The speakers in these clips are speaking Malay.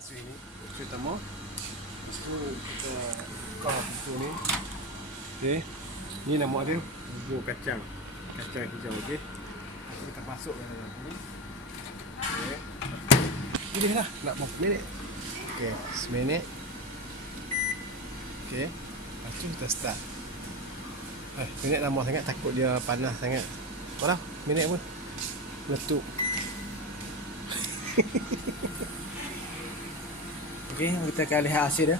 kat swing ni. Swing pertama. Lepas tu kita buka pintu ni. Okey. Ni nama dia bubur kacang. Kacang hijau, okey. Lepas kita masuk ke dalam ni. Okey. Ini dah nak berapa minit? Okey, 1 minit. Okey. Lepas tu kita start. Minit lama sangat, takut dia panas sangat. Berapa minit pun meletup. Okey, kita akan lihat hasil dia.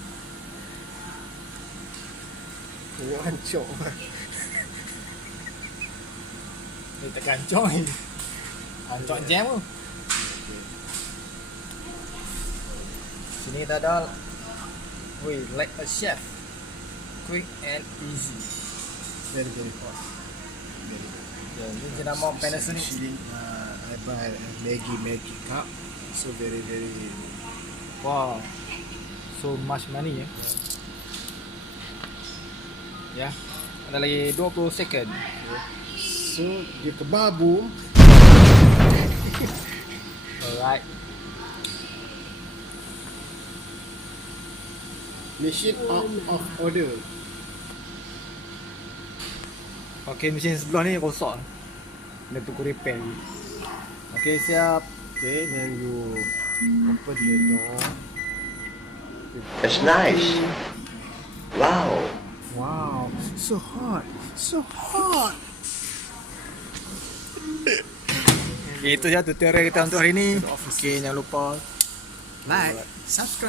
Tengok hancur. Dia tak hancur ni. Hancur jam tu. Sini tak ada. Wait, like a chef. Quick and easy. Very fast. Ini je nama Panasonic. I buy Maggi cup. So very. Wow, so much money ya. Ya, ada lagi 20 second. So dia kebabu. Alright. Machine out of order. Okay, mesin sebelah ni rosak. Dia tunggu repair. Okay, siap. Okay, then you open the door. It's nice. Wow. Wow, so hot. Itu je tutorial kita untuk hari ni. Okay, jangan lupa like, subscribe.